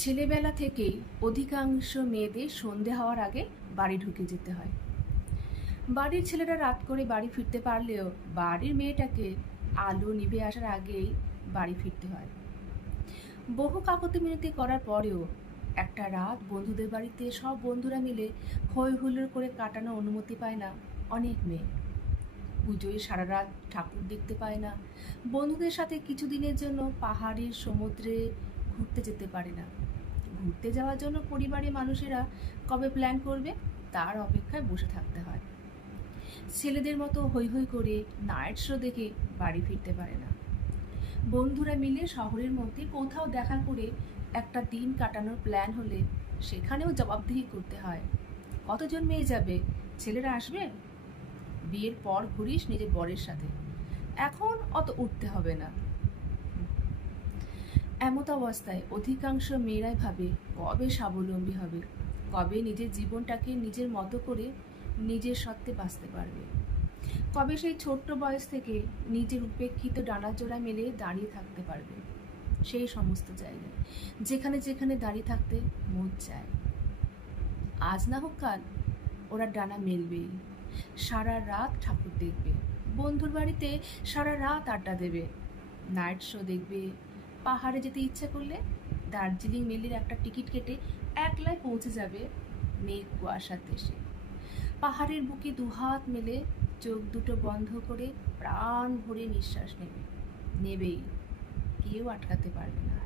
ছেলেবেলা থেকেই অধিকাংশ মেয়েদের সন্ধে হওয়ার আগে বাড়ি ঢুকে যেতে হয়। বাড়ির ছেলেরা রাত করে বাড়ি ফিরতে পারলেও বাড়ির মেয়েটাকে আলো নিভে আসার আগেই বাড়ি ফিরতে হয়। বহু কাকতি মিনতি করার পরেও একটা রাত বন্ধুদের বাড়িতে সব বন্ধুরা মিলে হই হুল্লোড় করে কাটানোর অনুমতি পায় না অনেক মেয়ে। পুজোয় সারা রাত ঠাকুর দেখতে পায় না, বন্ধুদের সাথে কিছুদিনের জন্য পাহাড়ের সমুদ্রে ঘুরতে যেতে পারে না। ঘুরতে যাওয়ার জন্য পরিবারের মানুষেরা কবে প্ল্যান করবে তার অপেক্ষায় বসে থাকতে হয়। ছেলেদের মতো হৈ হৈ করে নাইট শো দেখে বাড়ি ফিরতে পারে না। বন্ধুরা মিলে শহরের মধ্যে কোথাও দেখা করে একটা দিন কাটানোর প্ল্যান হলে সেখানেও জবাবদিহি করতে হয়। কতজন মেয়ে যাবে? ছেলেরা আসবে? বিয়ের পর ঘুরিস নিজের বরের সাথে, এখন অত উঠতে হবে না। এমত অবস্থায় অধিকাংশ মেয়েরাই ভাবে কবে স্বাবলম্বী হবে, কবে নিজের জীবনটাকে নিজের মতো করে নিজের সত্ত্বে বাঁচতে পারবে, কবে সেই ছোট্ট বয়স থেকে নিজের উপেক্ষিত ডানাজোড়া মেলে দাঁড়িয়ে থাকতে পারবে সেই সমস্ত জায়গায় যেখানে যেখানে দাঁড়িয়ে থাকতে মন চায়। আজ না হোক কাল ওরা ডানা মেলবেই। সারা রাত ঠাকুর দেখবে, বন্ধুর বাড়িতে সারা রাত আড্ডা দেবে, নাইট শো দেখবে। পাহাড়ে যেতে ইচ্ছা করলে দার্জিলিং মেলির একটা টিকিট কেটে একলাই পৌঁছে যাবে মেঘ কুয়াশার দেশে। পাহাড়ের বুকে দুহাত মেলে চোখ দুটো বন্ধ করে প্রাণ ভরে নিঃশ্বাস নেবেই, কেউ আটকাতে পারবে না।